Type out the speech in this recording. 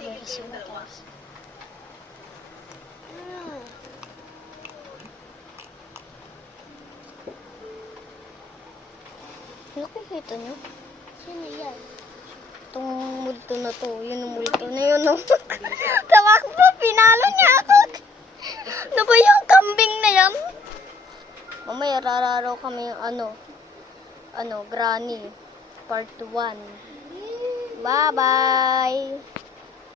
Grabe kasi mataas. Nakikita nyo? Sino yan? Itong multo na to. Yun ang multo na yun. No? Tamakbo! Pinalo niya ako! Ano ba yung kambing na yan? Mamaya rararaw kami yung Granny. Part 1. Bye-bye!